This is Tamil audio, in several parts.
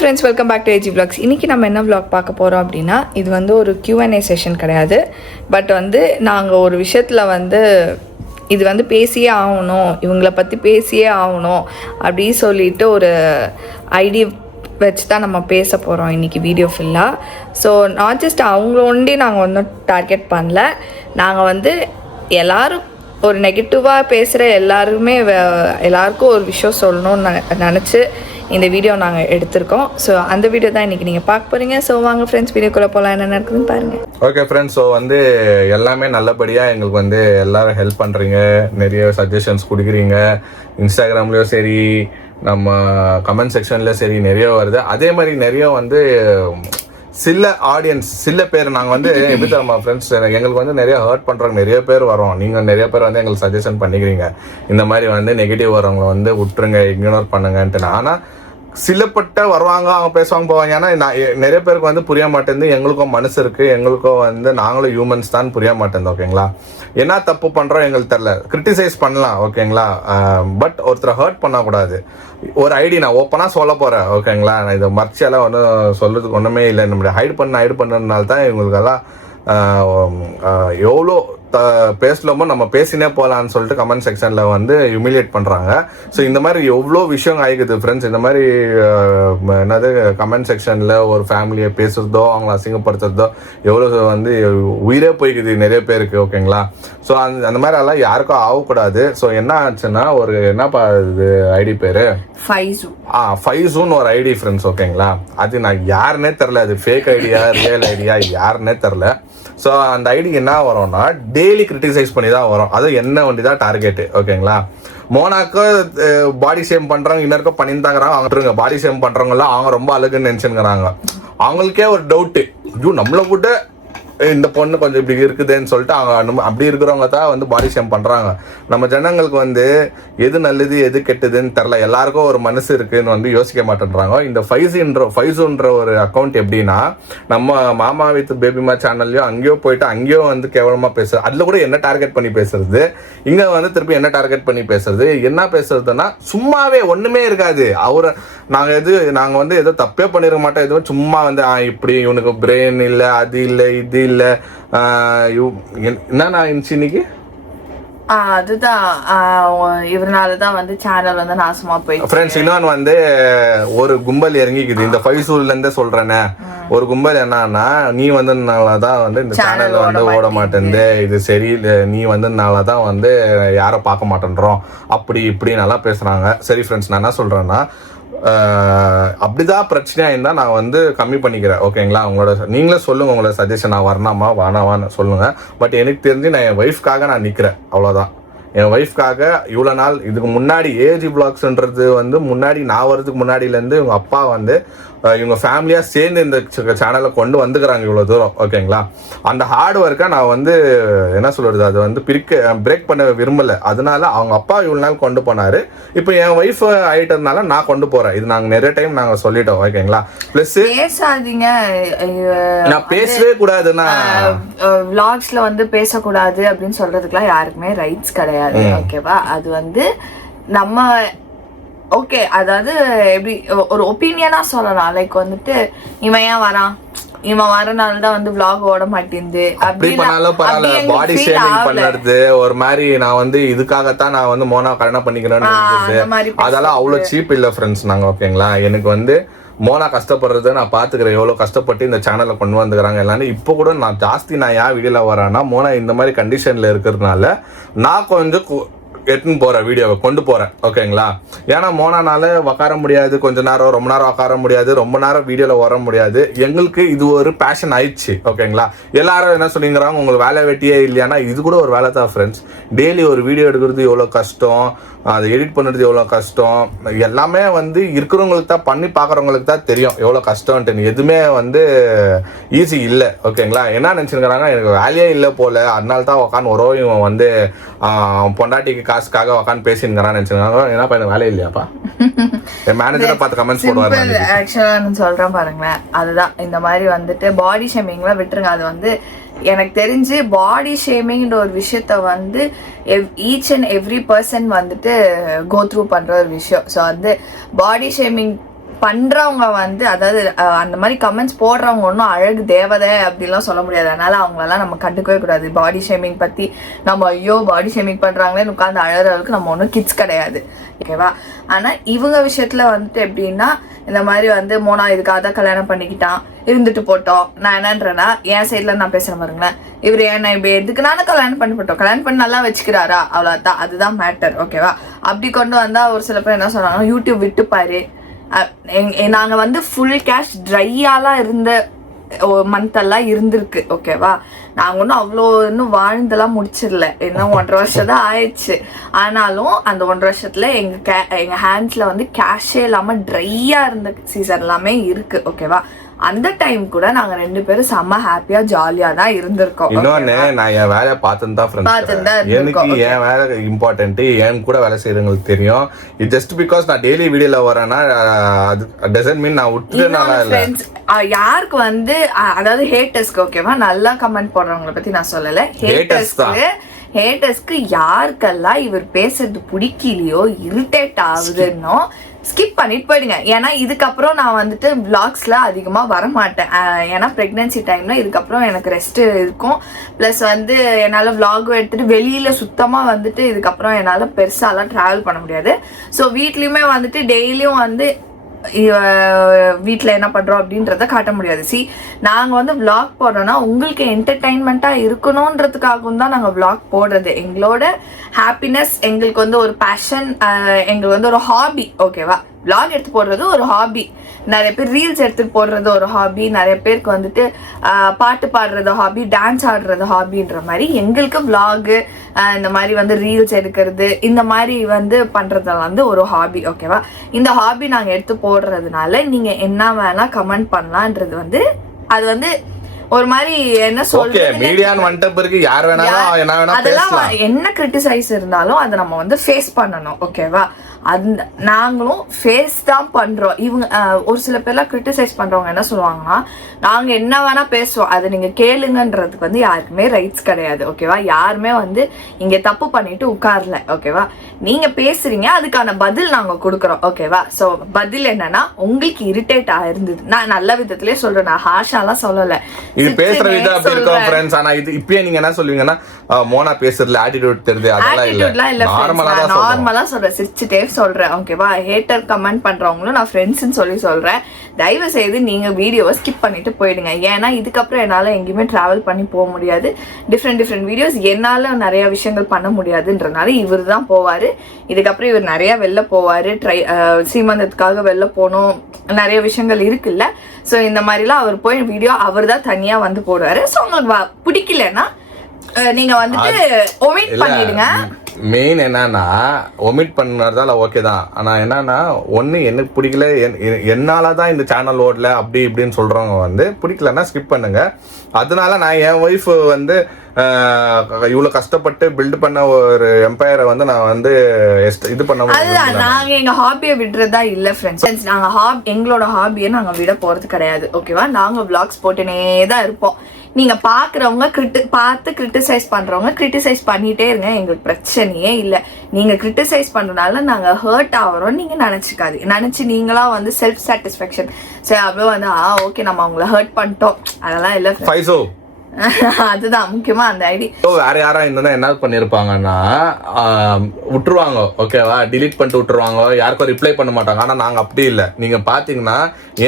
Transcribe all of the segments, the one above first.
Friends, welcome back to AG vlogs. இன்றைக்கி நம்ம என்ன vlog பார்க்க போகிறோம் அப்படின்னா, இது வந்து ஒரு Q&A செஷன் கிடையாது. பட் வந்து நாங்கள் ஒரு விஷயத்தில் வந்து இது வந்து பேசியே ஆகணும், இவங்களை பற்றி பேசியே ஆகணும் அப்படின்னு சொல்லிட்டு ஒரு ஐடியா வச்சு தான் நம்ம பேச போகிறோம் இன்றைக்கி வீடியோ ஃபுல்லாக. ஸோ நாட் ஜஸ்ட் அவங்க ஒண்டி நாங்கள் ஒன்றும் டார்கெட் பண்ணல. நாங்கள் வந்து எல்லோரும் ஒரு நெகட்டிவாக பேசுகிற எல்லாருக்கும் ஒரு விஷயம் சொல்லணும்னு நினச்சி இந்த வீடியோ நாங்கள் எடுத்திருக்கோம். ஸோ அந்த வீடியோ தான் இன்றைக்கி நீங்கள் பார்க்க போகிறீங்க. ஸோ வாங்க ஃப்ரெண்ட்ஸ், வீடியோக்குள்ளே போகலாம், என்ன நடக்குதுன்னு பாருங்கள். ஓகே ஃப்ரெண்ட்ஸ், ஸோ வந்து எல்லாமே நல்லபடியாக எங்களுக்கு வந்து எல்லோரும் ஹெல்ப் பண்ணுறீங்க, நிறைய சஜஷன்ஸ் கொடுக்குறீங்க. இன்ஸ்டாகிராம்லேயும் சரி, நம்ம கமெண்ட் செக்ஷன்லேயும் சரி நிறைய வருது. அதே மாதிரி நிறைய வந்து சில ஆடியன்ஸ், சில பேர் நாங்கள் வந்து எப்படி தரமா ஃப்ரெண்ட்ஸ், எங்களுக்கு வந்து நிறைய ஹர்ட் பண்ணுறவங்க நிறைய பேர் வரோம். நீங்கள் நிறைய பேர் வந்து எங்களுக்கு சஜஷன் பண்ணிக்கிறீங்க, இந்த மாதிரி வந்து நெகட்டிவ் வரவங்களை வந்து விட்டுருங்க, இக்னோர் பண்ணுங்கன்ட்டு. ஆனால் சிலப்பட்ட வருவாங்க, அவங்க பேசுவாங்க போவாங்க. ஏன்னா நிறைய பேருக்கு வந்து புரிய மாட்டேங்குது. எங்களுக்கும் மனசு இருக்குது, எங்களுக்கும் வந்து நாங்களும் ஹியூமன்ஸ் தான், புரிய மாட்டேங்குது. ஓகேங்களா, என்ன தப்பு பண்ணுறோம் எங்களுக்கு தெரில. கிரிட்டிசைஸ் பண்ணலாம், ஓகேங்களா, பட் ஒருத்தரை ஹர்ட் பண்ணக்கூடாது. ஒரு ஐடி நான் ஓப்பனாக சொல்ல போகிறேன், ஓகேங்களா. நான் இதை மறைச்செல்லாம் ஒன்றும் சொல்கிறதுக்கு ஒன்றுமே இல்லை. நம்மளுடைய ஹைட் பண்ணதுனால தான் இவங்களுக்கெல்லாம் எவ்வளோ பேசலாமோ நம்ம பேசினே போகலான்னு சொல்லிட்டு கமெண்ட் செக்ஷனில் வந்து ஹியூமிலியேட் பண்ணுறாங்க. ஸோ இந்த மாதிரி எவ்வளோ விஷயம் ஆகிக்குது ஃப்ரெண்ட்ஸ். இந்த மாதிரி என்னது கமெண்ட் செக்ஷனில் ஒரு ஃபேமிலியை பேசுகிறதோ, அவங்கள அசிங்கப்படுத்துறதோ எவ்வளோ வந்து உயிரே போய்க்குது நிறைய பேருக்கு, ஓகேங்களா. ஸோ அந்த மாதிரி எல்லாம் யாருக்கும் ஆகக்கூடாது. ஸோ என்ன ஆச்சுன்னா, ஒரு என்னப்பா இது ஐடி பேர் ஃபைசூன்னு ஒரு ஐடி ஃப்ரெண்ட்ஸ், ஓகேங்களா. அது நான் யாருன்னே தெரில, அது ஃபேக் ஐடியா ரியல் ஐடியா யாருன்னே தெரில. ஸோ அந்த ஐடிக்கு என்ன வரும்னா, டெய்லி கிரிட்டிசைஸ் பண்ணி தான் வரும். அது என்ன வண்டி தான் டார்கெட்டு, ஓகேங்களா. மோனாக்கு பாடி ஷேம் பண்ணுறவங்க இன்னொருக்க பண்ணியிருந்தாங்கிறாங்க. அவங்க பாடி ஷேம் பண்ணுறவங்களாம் அவங்க ரொம்ப அழகுன்னு நினச்சிருக்கிறாங்க. அவங்களுக்கே ஒரு டவுட்டு, ஐயோ நம்மளை கூட இந்த பொண்ணு கொஞ்சம் இப்படி இருக்குதுன்னு சொல்லிட்டு அவங்க அப்படி இருக்கிறவங்க தான் வந்து பாடி ஷேம் பண்ணுறாங்க. நம்ம ஜனங்களுக்கு வந்து எது நல்லது எது கெட்டதுன்னு தெரில. எல்லாருக்கும் ஒரு மனசு இருக்குன்னு வந்து யோசிக்க மாட்டேன்றாங்க. இந்த ஃபைஸுன்ற ஒரு அக்கௌண்ட் எப்படின்னா, நம்ம மாமா வித் பேபிமா சேனல்லையும் அங்கேயோ போயிட்டு அங்கேயோ வந்து கேவலமாக பேசுறது. அதில் கூட என்ன டார்கெட் பண்ணி பேசுறது, இங்கே வந்து திருப்பி என்ன டார்கெட் பண்ணி பேசுறது. என்ன பேசுறதுன்னா சும்மாவே ஒன்றுமே இருக்காது. நாங்கள் வந்து எதோ தப்பே பண்ணிட மாட்டோம். எதுவும் சும்மா வந்து இப்படி இவனுக்கு பிரெயின் இல்லை, அது இல்லை, இது இல்லை, என்னன்னா இன்னைக்கு அதுதான் இவனாலதான் வந்து சேனல் வந்து நாசமா போயிடுச்சு ஃப்ரெண்ட்ஸ். இன்னொன்று வந்து ஒரு கும்பல் இறங்கிக்குது. இந்த ஃபைசூல்ல இருந்தே சொல்றேனே, ஒரு கும்பல் என்னன்னா, நீ வந்ததுனாலதான் வந்து இந்த சேனல் வந்து ஓட மாட்டேங்குது, இது சரியில்லை, நீ வந்ததுனாலதான் வந்து யாரும் பார்க்க மாட்டேன்றோம், அப்படி இப்படி நல்லா பேசுறாங்க. சரி ஃப்ரெண்ட்ஸ், நான் என்ன சொல்றேன்னா, அப்படிதான் பிரச்சனையா இருந்தா நான் வந்து கம்மி பண்ணிக்கிறேன், ஓகேங்களா. நீங்களே சொல்லுங்க, உங்களோட சஜஷன். நான் வரணுமா வேணாமான்னு சொல்லுங்க. பட் எனக்கு தெரிஞ்சு நான் என் ஒய்ஃப்காக நான் நிக்கிறேன், அவ்வளவுதான். என் ஒய்ஃப்காக இவ்வளோ நாள், இதுக்கு முன்னாடி ஏஜி vlogsன்றது வந்து முன்னாடி நான் வரதுக்கு முன்னாடியிலேருந்து இவங்க அப்பா வந்து இவங்க ஃபேமிலியாக சேர்ந்து இந்த சேனலை கொண்டு வந்துக்கிறாங்க இவ்வளோ தூரம், ஓகேங்களா. அந்த ஹார்ட் ஒர்க்கை நான் வந்து என்ன சொல்கிறது, அது வந்து பிரேக் பண்ண விரும்பலை. அதனால அவங்க அப்பா இவ்வளோ நாள் கொண்டு போனார். இப்போ என் ஒய்ஃப் ஆகிட்டதுனால நான் கொண்டு போகிறேன். இது நாங்கள் நிறைய டைம் நாங்கள் சொல்லிட்டோம், ஓகேங்களா. ப்ளஸ் பேசாதீங்க, நான் பேசவே கூடாதுன்னா vlogsல வந்து பேசக்கூடாது அப்படின்னு சொல்றதுக்குலாம் யாருக்குமே ரைட்ஸ் கிடையாது, ஓகேவா. அது வந்து நம்ம ஓகே, அதாவது எப்படி ஒரு ஒப்பீனியனா சொல்லலாம். லைக் வந்துட்டு இவன் ஏன் வரான், இவன் வரனாலதான் வந்து vlog ஓட மாட்டேங்குது அப்படி பண்ணாலும் பரவாயில்ல. பாடி ஷேமிங் பண்ணுறது ஒரு மாதிரி, நான் வந்து இதுக்காகத்தான் நான் வந்து மோனா கல்யாணம் பண்ணிக்கிறேன்னு அதெல்லாம் அவ்வளோ சீப் இல்லை ஃப்ரெண்ட்ஸ் நாங்கள், ஓகேங்களா. எனக்கு வந்து மோனா கஷ்டப்படுறத நான் பார்த்துக்கிறேன், எவ்வளோ கஷ்டப்பட்டு இந்த சேனலை கொண்டு வந்துக்கிறாங்க எல்லாமே. இப்போ கூட நான் ஏன் வீடியோவில் வரேன்னா, மோனா இந்த மாதிரி கண்டிஷனில் இருக்கிறதுனால நான் கொஞ்சம் எட்டுன்னு போகிறேன், வீடியோவை கொண்டு போகிறேன், ஓகேங்களா. ஏன்னா மோனானால உக்கார முடியாது, கொஞ்ச நேரம் ரொம்ப நேரம் உக்கார முடியாது, ரொம்ப நேரம் வீடியோவில் வர முடியாது. எங்களுக்கு இது ஒரு பேஷன் ஆயிடுச்சு, ஓகேங்களா. எல்லாரும் என்ன சொல்லிங்கிறாங்க, உங்களுக்கு வேலை வெட்டியே இல்லையானா, இது கூட ஒரு வேலை தான் ஃப்ரெண்ட்ஸ். டெய்லி ஒரு வீடியோ எடுக்கிறது எவ்வளோ கஷ்டம், அதை எடிட் பண்ணுறது எவ்வளோ கஷ்டம், எல்லாமே வந்து இருக்கிறவங்களுக்கு தான், பண்ணி பார்க்குறவங்களுக்கு தான் தெரியும் எவ்வளோ கஷ்டம்ன்ட்டு. எதுவுமே வந்து ஈஸி இல்லை, ஓகேங்களா. என்ன நினச்சிருக்கிறாங்க, எனக்கு வேலையே இல்லை போல, அதனால தான் உக்காந்து இவன் வந்து பொண்டாட்டிக்கு காசுக்காக உக்காந்து பேசினுங்கிறான்னு நினச்சிருக்காங்க. என்னப்பா எனக்கு வேலை இல்லையாப்பா, மேனேஜரை பார்த்து கமெண்ட்ஸ் போடுவாரு. ஆக்சுவலாக நான் சொல்கிறேன் பாருங்களேன், அதுதான் இந்த மாதிரி வந்துட்டு பாடி ஷேமிங்லாம் விட்டுருங்க. அது வந்து எனக்கு தெரிஞ்சு பாடி ஷேமிங்ன்ற ஒரு விஷயத்த வந்து ஈச் அண்ட் எவ்ரி பர்சன் வந்துட்டு கோ த்ரூ பண்ற ஒரு விஷயம். ஸோ வந்து பாடி ஷேமிங் பண்றவங்க வந்து அதாவது அந்த மாதிரி கமெண்ட்ஸ் போடுறவங்க ஒன்றும் அழகு தேவதை அப்படிலாம் சொல்ல முடியாது. அதனால அவங்களெல்லாம் நம்ம கண்டுக்கவே கூடாது. பாடி ஷேமிங் பத்தி நம்ம ஐயோ பாடி ஷேமிங் பண்றாங்களேன்னு உட்காந்து அழகிற அளவுக்கு நம்ம ஒன்றும் கிட்ஸ் கிடையாது, ஓகேவா? ஆனா இவங்க விஷயத்துல வந்துட்டு எப்படின்னா, இந்த மாதிரி வந்து மோனா இதுக்காக தான் கல்யாணம் பண்ணிக்கிட்டான், இருந்துட்டு போட்டோம். நான் என்னன்றேன்னா என் சைட்ல நான் பேசுறேன் பாருங்களேன், இவர் ஏன்னா இப்ப எதுக்கு நானும் கல்யாணம் பண்ணி போட்டோம், கல்யாணம் பண்ணி நல்லா வச்சுக்கிறாரா, அவ்வளவுதான், அதுதான் மேட்டர், ஓகேவா? அப்படி கொண்டு வந்தா ஒரு சில பேர் என்ன சொல்றாங்க, யூடியூப் விட்டு பாரு. நாங்க வந்து ஃபுல் கேஷ் ட்ரையாலாம் இருந்த மந்த் எல்லாம் இருந்திருக்கு, ஓகேவா? நாங்க ஒன்றும் அவ்வளோ இன்னும் வாழ்ந்தெல்லாம் முடிச்சிடல, இன்னும் 1.5 வருஷம் தான் ஆயிடுச்சு. ஆனாலும் அந்த 1.5 வருஷத்துல எங்க ஹேண்ட்ஸ்ல வந்து கேஷே இல்லாம ட்ரையா இருந்த சீசன் எல்லாமே இருக்கு, ஓகேவா? அந்த டைம் கூட நாங்க 2 பேரும் செம்ம ஹாப்பியா ஜாலியா தான் இருந்திருக்கோம். இன்னொன்னு நான் என் வேலையை பார்த்துன்னு தான் ஃப்ரெண்ட்ஸ், எனக்கு என் வேலை இம்பார்ட்டன்ட், என் கூட வேலை செய்யறவங்களுக்கு தெரியும். இது ஜஸ்ட் பிகாஸ் நான் டெய்லி வீடியோல வரேன்னா அது டசன்ட் மீன் நான் விட்டுனால இல்ல. யாருக்கு வந்து அதாவது ஹேட்டர்ஸ்க்கு, ஓகேவா? நல்லா கமெண்ட் போடுறவங்களை பத்தி நான் சொல்லல, ஹேட்டர்ஸ்க்கு யாருக்கெல்லாம் இவர் பேசுறது பிடிக்கலையோ, இரிட்டேட் ஆகுதுன்னோ ஸ்கிப் பண்ணிட்டு போயிடுங்க. ஏன்னா இதுக்கப்புறம் நான் வந்துட்டு விளாக்ஸ்ல அதிகமா வரமாட்டேன். ஏன்னா பிரெக்னன்சி டைம்ல இதுக்கப்புறம் எனக்கு ரெஸ்ட் இருக்கும். பிளஸ் வந்து என்னால விளாகும் எடுத்துட்டு வெளியில சுத்தமா வந்துட்டு இதுக்கப்புறம் என்னால பெருசாலாம் டிராவல் பண்ண முடியாது. ஸோ வீட்லயுமே வந்துட்டு டெய்லியும் வந்து வீட்டுல என்ன பண்றோம் அப்படின்றத காட்ட முடியாது. சி, நாங்க வந்து விளாக் போடுறோம்னா உங்களுக்கு என்டர்டைன்மெண்டா இருக்கணும்ன்றதுக்காகவும் தான் நாங்க விளாக் போடுறது. எங்களோட ஹாப்பினஸ், எங்களுக்கு வந்து ஒரு பேஷன், எங்களுக்கு வந்து ஒரு ஹாபி, ஓகேவா? விளாக் எடுத்து போடுறது ஒரு ஹாபி. நிறைய பேர் ரீல்ஸ் எடுத்து போடுறது ஒரு ஹாபி, நிறைய பேருக்கு வந்துட்டு பாட்டு பாடுறது ஹாபி, டான்ஸ் ஆடுறது ஹாபின்ற மாதிரி எங்களுக்கு விளாகு, இந்த மாதிரி வந்து ரீல்ஸ் எடுக்கிறது, இந்த மாதிரி வந்து பண்றது வந்து ஒரு ஹாபி, ஓகேவா? இந்த ஹாபி நாங்க எடுத்து போடுறதுனால நீங்க என்ன வேணா கமெண்ட் பண்ணலான்றது வந்து அது வந்து ஒரு மாதிரி என்ன சொல்றது, அதெல்லாம் என்ன கிரிட்டிசைஸ் இருந்தாலும் அதை நம்ம வந்து ஃபேஸ் பண்ணணும், ஓகேவா? அந்த நாங்களும் ஃபேஸ் தான் பண்றோம். இவங்க ஒரு சில பேர்லாம் கிரிட்டிசைஸ் பண்றவங்க என்ன சொல்லுவாங்கன்னா, நாங்க என்ன வேணா பேசுவோம், அதை நீங்க கேளுங்கன்றதுக்கு வந்து யாருக்குமே ரைட்ஸ் கிடையாது, ஓகேவா? யாருமே வந்து இங்க தப்பு பண்ணிட்டு உட்கார்ல, ஓகேவா? நீங்க பேசுறீங்க, அதுக்கான பதில் நாங்க கொடுக்கறோம், ஓகேவா? சோ பதில் என்னன்னா, உங்களுக்கு இரிட்டேட் ஆயிருந்தது, நான் நல்ல விதத்திலே சொல்றேன், நான் ஹாஷாலாம் சொல்லல, இது பேசுற விதம் அப்படி இருக்கும் ஃப்ரெண்ட்ஸ். ஆனா இது இப்பயே நீங்க என்ன சொல்லுவீங்கன்னா, மோனா பேசுறதுல ஆட்டிட்யூட் தெரியுது, அதெல்லாம் இல்ல, நார்மலா சொல்றேன், சிரிச்சுட்டே சொல்றேன், ஓகேவா? ஹேட்டர் கமெண்ட் பண்றவங்களும் நான் ஃப்ரெண்ட்ஸ்னு சொல்றேன். தயவு செய்து நீங்க வீடியோவை ஸ்கிப் பண்ணிட்டு போயிடுங்க. ஏன்னா இதுக்கப்புறம் என்னால எங்கேயுமே டிராவல் பண்ணி போக முடியாது. டிஃப்ரெண்ட் வீடியோஸ் என்னால நிறைய விஷயங்கள் பண்ண முடியாதுன்றனால இவர் தான் போவாரு. இதுக்கப்புறம் இவர் நிறைய வெளில போவாரு, சீமந்தத்துக்காக வெளில போகணும், நிறைய விஷயங்கள் இருக்குல்ல. சோ இந்த மாதிரிலாம் அவர் போய் வீடியோ அவர் தான் தனியா வந்து போடுவாரு. சோ உங்களுக்கு பிடிக்கலன்னா நீங்க வந்துட்டு ஒமிட் பண்ணிடுங்க. மெயின் என்னன்னா ஒமிட் பண்ணறதால ஓகே தான். ஆனா என்னன்னா ஒண்ணு எனக்கு பிடிக்கல, என்னாலதான் இந்த சேனல் ஓடல அப்படி இப்படின்னு சொல்றவங்க வந்து பிடிக்கலன்னா ஸ்கிப் பண்ணுங்க. அதனால நான் என் ஒய்ஃப் வந்து இவ்வளவு கஷ்டப்பட்டு பில்ட் பண்ண ஒரு எம்பையரை வந்து நான் வந்து இது பண்ண முடியாது. நாங்க எங்க ஹாபியை விடுறதா இல்ல ஃப்ரெண்ட்ஸ். நாங்க எங்களோட ஹாபியை நாங்க விட போறது கிடையாது, ஓகேவா? நாங்க விளாக்ஸ் போட்டுனே தான் இருப்போம். நீங்க பாக்குறவங்க பார்த்து கிரிட்டிசைஸ் பண்றவங்க கிரிட்டிசைஸ் பண்ணிட்டே இருங்க, எங்களுக்கு பிரச்சனையே இல்ல. நீங்க கிரிட்டிசைஸ் பண்றதுனால நாங்க ஹர்ட் ஆகிறோம் நீங்க நினைச்சு நீங்களா வந்து செல்ஃப் சாட்டிஸ்பேக்ஷன் சரி அப்படியே வந்து ஓகே நம்ம அவங்கள ஹர்ட் பண்ணிட்டோம், அதெல்லாம் இல்ல. அதுதான் முக்கியமா அந்த ஐடி. வேற யாரா இருந்தா என்ன பண்ணிருப்பாங்கன்னா விட்டுருவாங்க, ஓகேவா? டிலீட் பண்ணிட்டு விட்டுருவாங்க, யாருக்கும் ரிப்ளை பண்ண மாட்டாங்க. ஆனா நாங்க அப்படி இல்ல. நீங்க பாத்தீங்கன்னா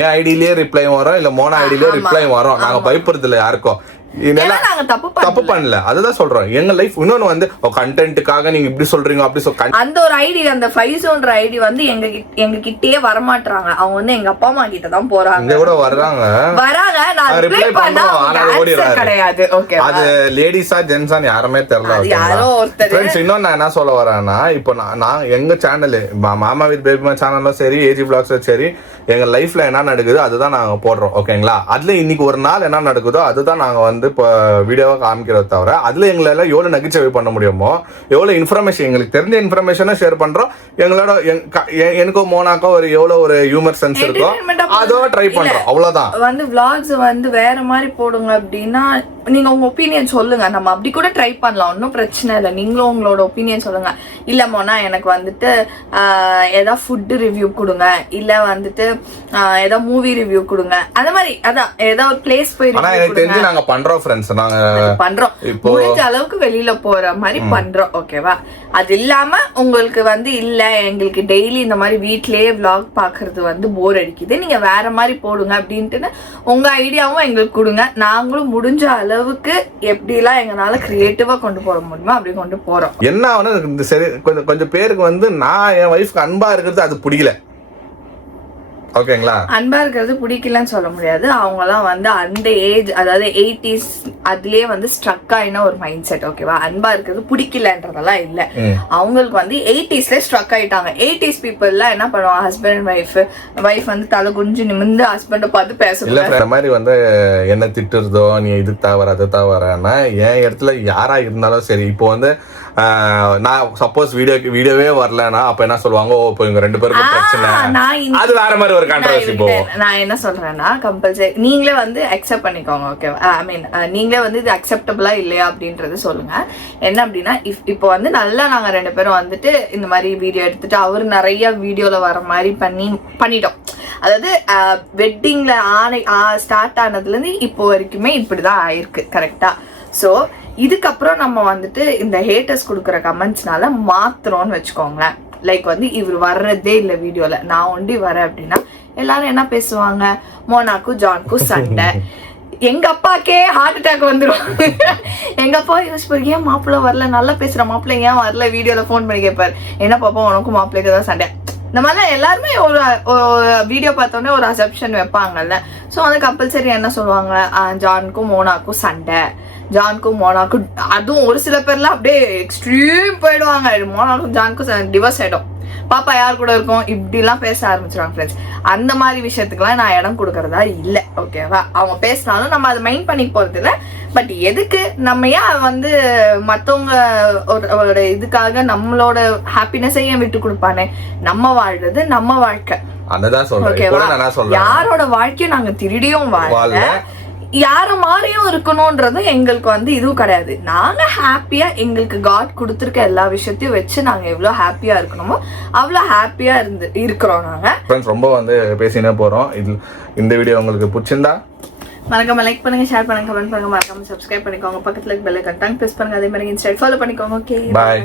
என் ஐடியிலேயே ரிப்ளை வரும், இல்ல மோனா ஐடியிலேயே ரிப்ளை வரும். நாங்க பயப்படுறது இல்ல யாருக்கும், தப்பு பண்ணல. அதுதான் சொல்றோம், எங்க லைஃப். இன்னொன்னு வந்து கண்டென்ட்டுக்காக நீங்க இப்படி சொல்றீங்க அப்படி அந்த ஒரு ஐடி, அந்த ஃபைசோன்ற ஐடி வந்து எங்க கிட்டயே வரமாட்டாங்க. அவங்க வந்து எங்க அப்பா அம்மா கிட்ட தான் போறாங்க. இங்க கூட வர்றாங்க, நான் ரிப்ளை பண்ணா ஆன்சர் கிடையாது, ஓகே? அது லேடிஸா ஜென்ஸான்னு யாருமே தெரியல. யாரோ ஒருத்தர். இன்னொன்னு நான் என்ன சொல்ல வரேன்னா, இப்போ நான் எங்க சேனல் மாமா வித் பேபிமா சேனலும் சரி, ஏஜி விளாக்ஸும் சரி, எங்க லைஃப்ல என்ன நடக்குது அதுதான் நாங்க போடுறோம், ஓகேங்களா? அதுல இன்னைக்கு ஒரு நாள் என்ன நடக்குதோ அதுதான் நாங்க வந்து இப்போ வீடியோவை காமிக்கிறத தவிர அதுல எங்களால எவ்வளவு நகைச்சுவை பண்ண முடியுமோ, எவ்வளவு இன்ஃபர்மேஷன் எங்களுக்கு தெரிஞ்ச இன்ஃபர்மேஷனை ஷேர் பண்றோம். எங்களோட எனக்கோ மோனாக்கோ எவ்வளவு ஒரு ஹியூமர் சென்ஸ் இருக்கோ அதோ ட்ரை பண்றோம், அவ்வளவுதான். வந்து vlogs வந்து வேற மாதிரி போடுங்க அப்படின்னா நீங்க உங்க ஒப்பீனியன் சொல்லுங்க, நம்ம அப்படி கூட ட்ரை பண்ணலாம், ஒன்றும் பிரச்சனை இல்லை. நீங்களும் உங்களோட ஒப்பீனியன் சொல்லுங்க. இல்ல மோனா எனக்கு வந்துட்டு ஏதாவது ஃபுட் ரிவ்யூ கொடுங்க, இல்ல வந்துட்டு ஏதாவது மூவி ரிவ்யூ கொடுங்க, அந்த மாதிரி அதான் ஏதாவது ஒரு பிளேஸ் போய் எனக்கு தெரிஞ்சு நாங்க பண்றோம் ஃப்ரெண்ட்ஸ், நாங்க பண்றோம் முடிஞ்ச அளவுக்கு வெளியில போற மாதிரி பண்றோம். ஓகேவா? அது இல்லாம உங்களுக்கு வந்து இல்ல எங்களுக்கு டெய்லி இந்த மாதிரி வீட்லயே vlog பாக்குறது வந்து போர் அடிக்குது, நீங்க வேற மாதிரி போடுங்க அப்படின்ட்டு உங்க ஐடியாவும் எங்களுக்கு கொடுங்க. நாங்களும் முடிஞ்ச அளவுக்கு எப்படிலாம் எங்களால கிரியேட்டிவா கொண்டு போற முடியுமோ அப்படி கொண்டு போறோம். என்ன ஆகுது சரி, கொஞ்சம் பேருக்கு வந்து நான் என் ஒய்ஃப்க்கு அன்பா இருக்கிறது அது பிடிக்கல. ஓகேங்களா? அன்பா இருக்கிறது பிடிக்கலன்னு சொல்ல முடியாது. அவங்கலாம் வந்து அந்த ஏஜ், அதாவது 80s அதுலயே வந்து ஸ்ட்ரக் ஆயின ஒரு மைண்ட் செட். ஓகேவா? அன்பா இருக்கிறது பிடிக்கலன்றதெல்லாம் இல்ல, அவங்களுக்கு வந்து 80sல ஸ்ட்ரக் ஆயிட்டாங்க. 80s பீப்புள் எல்லாம் என்ன பண்ணுவாங்க, ஹஸ்பண்ட் ஒய்ஃப் வந்து தலை குஞ்சு நிமிந்து ஹஸ்பண்ட பார்த்து பேசல. இந்த மாதிரி வந்து என்ன திட்டுறதோ, நீ இது தவற அது தவறன்னா என் இடத்துல யாரா இருந்தாலும் சரி, இப்போ வந்து நான் சப்போஸ் வீடியோவே வரலன்னா அப்ப என்ன சொல்லுவாங்க, ஓ இப்போ இவங்க 2 பேருக்கு பிரச்சனை, அது வேற மாதிரி ஒரு கான்ட்ரோவர்சி போகும். நான் என்ன சொல்றேன்னா கம்பல்சரி நீங்களே வந்து அக்செப்ட் பண்ணிக்கோங்க. ஓகேவா? ஐ மீன் நீங்களே வந்து இது அக்செப்டபிளா இல்லையா அப்படின்றது சொல்லுங்க. என்ன அப்படின்னா இப்போ வந்து நல்லா நாங்க 2 பேரும் வந்துட்டு இந்த மாதிரி வீடியோ எடுத்துட்டு அவரு நிறைய வீடியோல வர மாதிரி பண்ணிட்டோம். அதாவது வெட்டிங்ல ஸ்டார்ட் ஆனதுல இருந்து இப்போ வரைக்குமே இப்படிதான் ஆயிருக்கு. கரெக்டா? சோ இதுக்கப்புறம் நம்ம வந்துட்டு இந்த ஹேட்டர்ஸ் கொடுக்குற கமெண்ட்ஸ்னால மாத்துறோம்னு வச்சுக்கோங்களேன். லைக் வந்து இவர் வர்றதே இல்லை வீடியோல, நான் ஒண்டி வரேன் அப்படின்னா எல்லாரும் என்ன பேசுவாங்க, மோனாக்கும் ஜான்க்கும் சண்டை. எங்க அப்பாக்கே ஹார்ட் அட்டாக் வந்துடும். எங்க அப்பா யோசிப்பாரு, ஏன் மாப்பிள்ள வரல, நல்லா பேசுற மாப்பிள்ள ஏன் வரல, வீடியோல போன் பண்ணி கேட்பாரு, என்ன பாப்பா உனக்கும் மாப்பிள்ளைக்கு தான் சண்டை. இந்த மாதிரிலாம் எல்லாருமே ஒரு வீடியோ பார்த்தோன்னே ஒரு அசப்ஷன் வைப்பாங்கல்ல. ஸோ வந்து கம்பல்சரி என்ன சொல்லுவாங்க, ஜான்க்கும் மோனாக்கும் சண்டை, ஜான்க்கும் மோனாக்கும். அதுவும் ஒரு சில பேர்லாம் அப்படியே எக்ஸ்ட்ரீம் போயிடுவாங்க, மோனாக்கும் ஜான்க்கும் டிவோர்ஸ் ஆயிடும், பாப்பா யார் கூட இருக்கும், இப்படிலாம் பேச ஆரம்பிச்சிருவாங்க ஃப்ரெண்ட்ஸ். அந்த மாதிரி விஷயத்துக்குலாம் நான் இடம் கொடுக்கறதா இல்லை. ஓகேவா? அவங்க பேசினாலும் நம்ம அதை மைண்ட் பண்ணி போறது இல்லை. பட் எதுக்கு நம்ம ஏன் வந்து மற்றவங்க இதுக்காக நம்மளோட ஹாப்பினஸை ஏன் விட்டு கொடுப்பானே? நம்ம வாழ்றது நம்ம வாழ்க்கை. யாரோட வாழ்க்கையும் நாங்க திருடியும் வாழ, யார மாதிரியும் இருக்கணும்ன்றதும் எங்களுக்கு வந்து இதுவும் கிடையாது. நாங்க ஹாப்பியா எங்களுக்கு காட் கொடுத்துருக்க எல்லா விஷயத்தையும் வச்சு நாங்க எவ்வளவு ஹாப்பியா இருக்கணுமோ அவ்வளவு ஹாப்பியா இருக்கிறோம். நாங்க ரொம்ப வந்து பேசினே போறோம். இந்த வீடியோ உங்களுக்கு பிடிச்சிருந்தா மறக்காம லைக் பண்ணுங்க, ஷேர் பண்ணுங்க, கமெண்ட் பண்ணுங்க, மறக்காம சப்ஸ்கிரைப் பண்ணிக்கோங்க, பக்கத்துல பெல் ஐகான் பிரஸ் பண்ணுங்க, அதே மாதிரி இன்ஸ்டா ஃபாலோ பண்ணிக்கோங்க. ஓகே, பாய்.